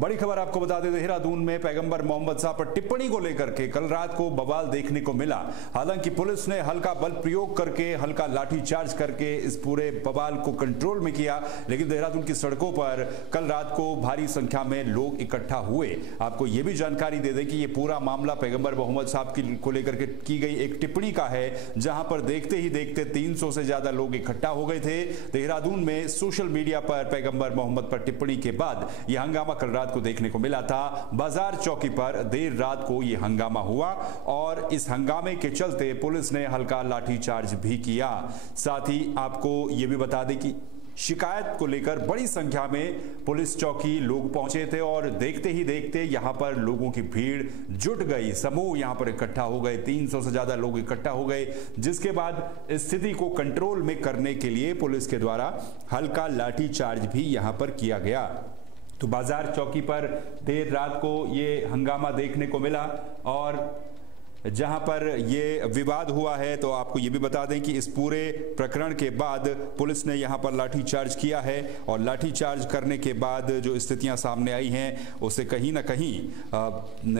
बड़ी खबर आपको बता दें, देहरादून में पैगंबर मोहम्मद साहब पर टिप्पणी को लेकर के कल रात को बवाल देखने को मिला। हालांकि पुलिस ने हल्का बल प्रयोग करके, हल्का लाठीचार्ज करके इस पूरे बवाल को कंट्रोल में किया, लेकिन देहरादून की सड़कों पर कल रात को भारी संख्या में लोग इकट्ठा हुए। आपको यह भी जानकारी दे दें कि यह पूरा मामला पैगंबर मोहम्मद साहब को लेकर के की गई एक टिप्पणी का है, जहां पर देखते ही देखते 300 से ज्यादा लोग इकट्ठा हो गए थे। देहरादून में सोशल मीडिया पर पैगंबर मोहम्मद पर टिप्पणी के बाद यह हंगामा कल रात को देखने को मिला था। बाजार चौकी पर देर रात को यह हंगामा हुआ और इस हंगामे के चलते पुलिस ने हल्का लाठीचार्ज भी किया। साथ ही आपको यह भी बता दें कि शिकायत को लेकर बड़ी संख्या में पुलिस चौकी लोग पहुंचे थे और देखते ही देखते यहां पर लोगों की भीड़ जुट गई, समूह यहां पर इकट्ठा हो गए, 300 से ज्यादा लोग इकट्ठा हो गए, जिसके बाद स्थिति को कंट्रोल में करने के लिए पुलिस के द्वारा हल्का लाठीचार्ज भी यहां पर किया गया। तो बाजार चौकी पर देर रात को ये हंगामा देखने को मिला और जहां पर ये विवाद हुआ है, तो आपको ये भी बता दें कि इस पूरे प्रकरण के बाद पुलिस ने यहां पर लाठीचार्ज किया है और लाठीचार्ज करने के बाद जो स्थितियां सामने आई हैं उसे कहीं ना कहीं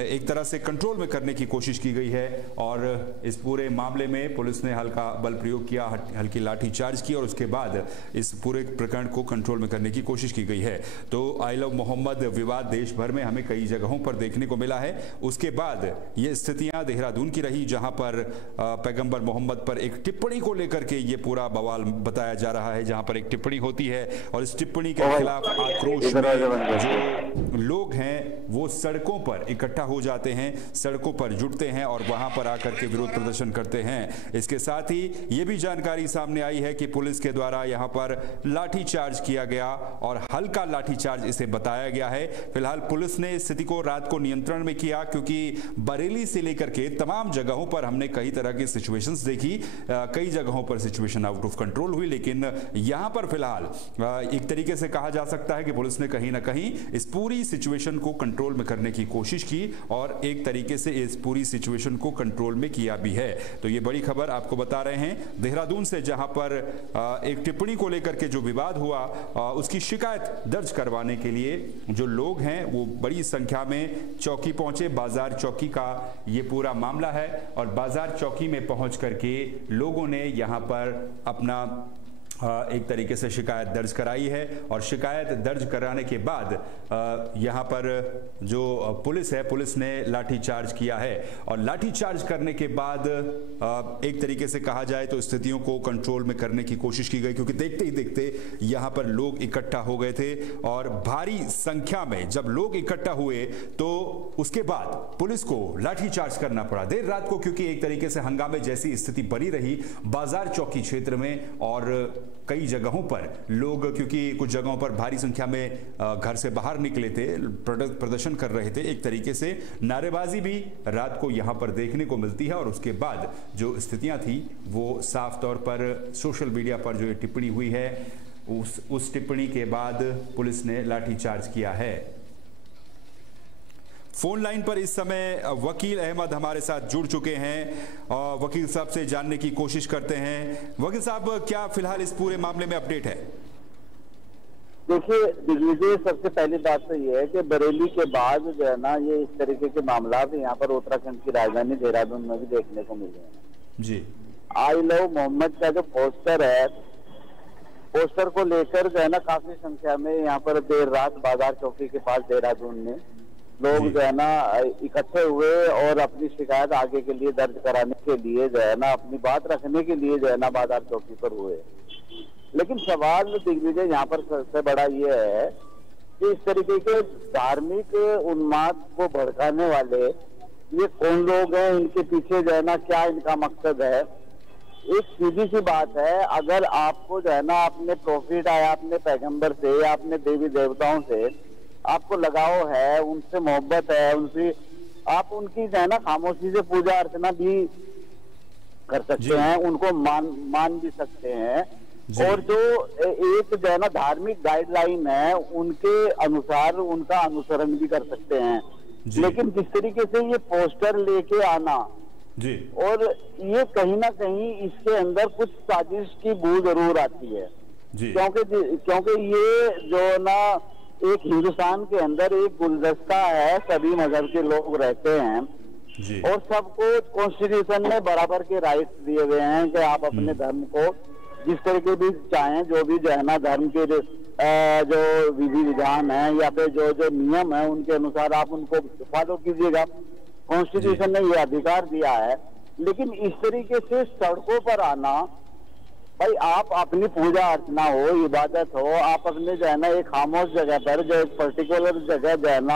एक तरह से कंट्रोल में करने की कोशिश की गई है और इस पूरे मामले में पुलिस ने हल्का बल प्रयोग किया, हल्की लाठीचार्ज की और उसके बाद इस पूरे प्रकरण को कंट्रोल में करने की कोशिश की गई है। तो आई लव मोहम्मद विवाद देश भर में हमें कई जगहों पर देखने को मिला है। उसके बाद ये स्थितियां देहरादून की रही, जहां पर पैगंबर मोहम्मद पर एक टिप्पणी को लेकर के ये पूरा बवाल बताया जा रहा है, जहां पर एक टिप्पणी होती है और इस टिप्पणी के खिलाफ आक्रोश में जो लोग हैं वो सड़कों पर इकट्ठा हो जाते हैं, सड़कों पर जुटते हैं और वहां पर आकर के विरोध प्रदर्शन करते हैं। इसके साथ ही ये भी जानकारी सामने आई है कि पुलिस के द्वारा यहां पर लाठीचार्ज किया गया और हल्का लाठीचार्ज इसे बताया गया है। फिलहाल पुलिस ने स्थिति को रात को नियंत्रण में किया, क्योंकि बरेली से लेकर के तमाम जगहों पर हमने कई तरह की सिचुएशंस देखी, कई जगहों पर सिचुएशन आउट ऑफ कंट्रोल हुई, लेकिन यहां पर फिलहाल एक तरीके से कहा जा सकता है कि पुलिस ने कहीं ना कहीं इस पूरी सिचुएशन को कंट्रोल में करने की कोशिश की और एक तरीके से इस पूरी सिचुएशन को कंट्रोल में किया भी है। तो ये बड़ी खबर आपको बता रहे हैं देहरादून से, जहां पर एक टिप्पणी को लेकर के जो विवाद हुआ उसकी शिकायत दर्ज करवाने के लिए जो लोग हैं वो बड़ी संख्या में चौकी पहुंचे। बाजार चौकी का ये पूरा मामला है और बाजार चौकी में पहुंच करके लोगों ने यहां पर अपना एक तरीके से शिकायत दर्ज कराई है और शिकायत दर्ज कराने के बाद यहां पर जो पुलिस है, पुलिस ने लाठीचार्ज किया है और लाठीचार्ज करने के बाद एक तरीके से कहा जाए तो स्थितियों को कंट्रोल में करने की कोशिश की गई, क्योंकि देखते ही देखते यहां पर लोग इकट्ठा हो गए थे और भारी संख्या में जब लोग इकट्ठा हुए तो उसके बाद पुलिस को लाठीचार्ज करना पड़ा देर रात को, क्योंकि एक तरीके से हंगामे जैसी स्थिति बनी रही बाजार चौकी क्षेत्र में और कई जगहों पर लोग, क्योंकि कुछ जगहों पर भारी संख्या में घर से बाहर निकले थे, प्रदर्शन कर रहे थे, एक तरीके से नारेबाजी भी रात को यहां पर देखने को मिलती है और उसके बाद जो स्थितियां थी वो साफ तौर पर सोशल मीडिया पर जो ये टिप्पणी हुई है उस टिप्पणी के बाद पुलिस ने लाठीचार्ज किया है। फोन लाइन पर इस समय वकील अहमद हमारे साथ जुड़ चुके हैं और वकील साहब से जानने की कोशिश करते हैं। वकील साहब, क्या फिलहाल इस पूरे मामले में अपडेट है? देखिए दिग्विजय, सबसे पहली बात तो ये है कि बरेली के बाद जो है ना ये इस तरीके के मामला यहाँ पर उत्तराखंड की राजधानी देहरादून में भी देखने को मिले हैं जी। आई लव मोहम्मद का जो पोस्टर है, पोस्टर को लेकर जो है ना काफी संख्या में यहाँ पर देर रात बाजार चौकी के पास देहरादून में लोग जो है ना इकट्ठे हुए और अपनी शिकायत आगे के लिए दर्ज कराने के लिए जो है ना अपनी बात रखने के लिए जो है ना बाजार चौकी पर हुए। लेकिन सवाल दिग्विजय यहाँ पर सबसे बड़ा ये है कि इस तरीके के धार्मिक उन्माद को भड़काने वाले ये कौन लोग हैं, इनके पीछे जो है ना क्या इनका मकसद है। एक सीधी सी बात है, अगर आपको जो है ना अपने प्रॉफिट आया, अपने पैगंबर से या अपने देवी देवताओं से आपको लगाव है, उनसे मोहब्बत है, उनसे आप उनकी जो है ना खामोशी से पूजा अर्चना भी कर सकते हैं, उनको मान भी सकते हैं और जो एक जो है ना धार्मिक गाइडलाइन है उनके अनुसार उनका अनुसरण भी कर सकते हैं। लेकिन जिस तरीके से ये पोस्टर लेके आना जी, और ये कहीं ना कहीं इसके अंदर कुछ साजिश की बू जरूर आती है, क्योंकि ये जो ना एक हिंदुस्तान के अंदर एक गुलदस्ता है, सभी मजहब के लोग रहते हैं जी। और सबको कॉन्स्टिट्यूशन में बराबर के राइट्स दिए हुए हैं कि आप अपने धर्म को जिस तरीके भी चाहें, जो भी जो है ना धर्म के जो विधि विधान है या फिर जो जो नियम है उनके अनुसार आप उनको फॉलो कीजिएगा। कॉन्स्टिट्यूशन ने ये अधिकार दिया है। लेकिन इस तरीके से सड़कों पर आना, भाई आप अपनी पूजा अर्चना हो, इबादत हो, आप अपने जो है ना एक खामोश जगह पर, जो एक पर्टिकुलर जगह जो है ना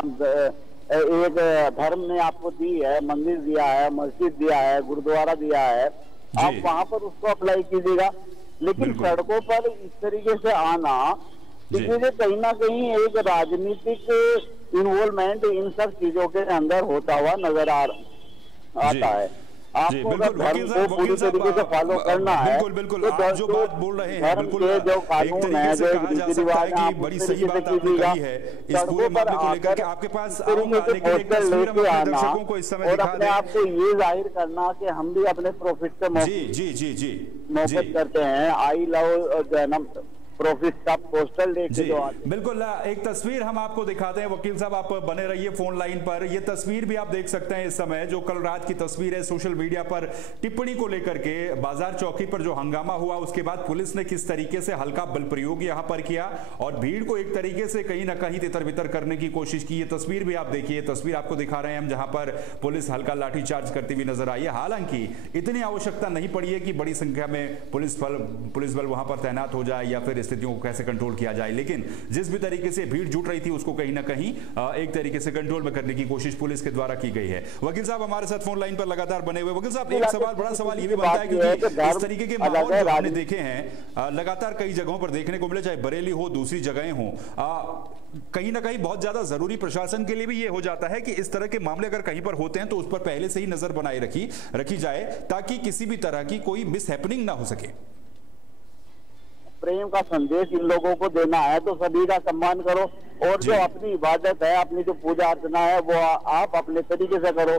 एक धर्म ने आपको दी है, मंदिर दिया है, मस्जिद दिया है, गुरुद्वारा दिया है, आप वहां पर उसको अप्लाई कीजिएगा। लेकिन सड़कों पर इस तरीके से आना, इसलिए कहीं ना कहीं एक राजनीतिक इन्वॉल्वमेंट इन सब चीजों के अंदर होता हुआ नजर आता है। आपको अगर धर्म को पूरी तरीके से फॉलो करना है, बिल्कुल आप जो बात बोल रहे हैं, बिल्कुल जो कानून है, जो रीति रिवाज है, बड़ी सही बात आपने कही है। इस पूरे मामले को लेकर के आपके पास आऊंगा, लेकिन एक तस्वीर हम अपने दर्शकों को इस समय और दिखा अपने आप को ये जाहिर करना कि हम भी अपने प्रॉफिट से मोहब्बत करते हैं। आई लव जैनम प्रॉफिट का पोस्टल लेके जो बिल्कुल एक तस्वीर हम आपको दिखाते हैं। वकील साहब आप बने रहिए फोन लाइन पर। ये तस्वीर भी आप देख सकते हैं इस समय, जो कल रात की तस्वीर है। सोशल मीडिया पर टिप्पणी को लेकर के बाजार चौकी पर जो हंगामा हुआ, उसके बाद पुलिस ने किस तरीके से हल्का बल प्रयोग यहां पर किया और भीड़ को एक तरीके से कहीं ना कहीं तितर बितर करने की कोशिश की। ये तस्वीर भी आप देखिए, तस्वीर आपको दिखा रहे हैं हम, जहां पर पुलिस हल्का लाठीचार्ज करती हुई नजर आई है। हालांकि इतनी आवश्यकता नहीं पड़ी है कि बड़ी संख्या में पुलिस बल वहां पर तैनात हो जाए या फिर स्थितियों को कैसे कंट्रोल किया जाए, लेकिन जिस भी तरीके से भीड़ जुट रही थी उसको कहीं ना कहीं एक तरीके से कंट्रोल में करने की कोशिश पुलिस के द्वारा की गई है। वकील साहब हमारे साथ फोन लाइन पर लगातार बने हुए। वकील साहब एक बड़ा सवाल ये भी बनता है, क्योंकि इस तरीके के माहौल जो हमने देखे हैं लगातार कई जगहों पर देखने को मिले, चाहे बरेली हो, दूसरी जगहें हो, कहीं ना कहीं बहुत ज्यादा जरूरी प्रशासन के लिए भी ये हो जाता है कि इस तरह के मामले अगर कहीं पर होते हैं तो उस पर पहले से ही नजर बनाए रखी जाए, ताकि किसी भी तरह की कोई मिस हैपनिंग ना हो सके। प्रेम का संदेश इन लोगों को देना है तो सभी का सम्मान करो, और जो अपनी इबादत है, अपनी जो पूजा अर्चना है, वो आप अपने तरीके से करो।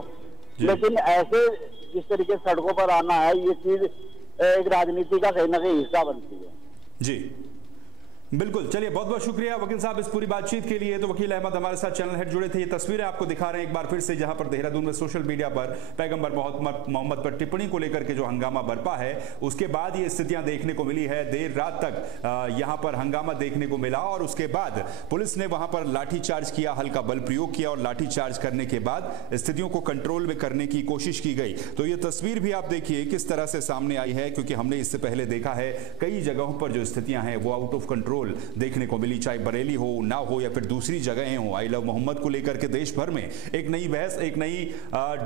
लेकिन ऐसे जिस तरीके सड़कों पर आना है, ये चीज एक राजनीति का कहीं ना कहीं हिस्सा बनती है। जी बिल्कुल। चलिए बहुत बहुत शुक्रिया वकील साहब इस पूरी बातचीत के लिए। तो वकील अहमद हमारे साथ चैनल हेड जुड़े थे। ये तस्वीरें आपको दिखा रहे हैं एक बार फिर से, जहां पर देहरादून में सोशल मीडिया पर पैगंबर मोहम्मद पर टिप्पणी को लेकर के जो हंगामा बरपा है, उसके बाद ये स्थितियां देखने को मिली है। देर रात तक यहां पर हंगामा देखने को मिला और उसके बाद पुलिस ने वहां पर लाठीचार्ज किया, हल्का बल प्रयोग किया और लाठीचार्ज करने के बाद स्थितियों को कंट्रोल में करने की कोशिश की गई। तो ये तस्वीर भी आप देखिए किस तरह से सामने आई है, क्योंकि हमने इससे पहले देखा है कई जगहों पर जो स्थितियां हैं वो आउट ऑफ कंट्रोल देखने को मिली, चाहे बरेली हो ना हो या फिर दूसरी जगहें हो। आई लव मोहम्मद को लेकर के देश भर में एक नई बहस, एक नई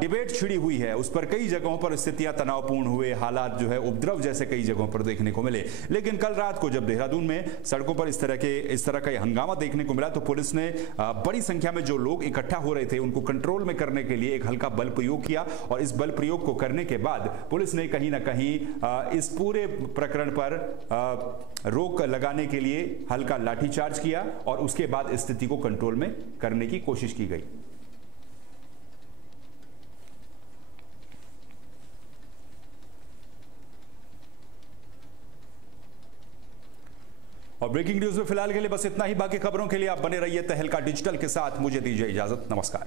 डिबेट छिड़ी हुई है। उस पर कई जगहों पर स्थितियां तनावपूर्ण हुए, हालात जो है उपद्रव जैसे कई जगहों पर देखने को मिले। लेकिन कल रात को जब देहरादून में सड़कों पर इस तरह का हंगामा देखने को मिला, तो पुलिस ने बड़ी संख्या में जो लोग इकट्ठा हो रहे थे उनको कंट्रोल में करने के लिए एक हल्का बल प्रयोग किया। और इस बल प्रयोग को करने के बाद पुलिस ने कहीं ना कहीं इस पूरे प्रकरण पर रोक लगाने के लिए हल्का लाठीचार्ज किया और उसके बाद स्थिति को कंट्रोल में करने की कोशिश की गई। और ब्रेकिंग न्यूज में फिलहाल के लिए बस इतना ही। बाकी खबरों के लिए आप बने रहिए तहलका डिजिटल के साथ। मुझे दीजिए इजाजत, नमस्कार।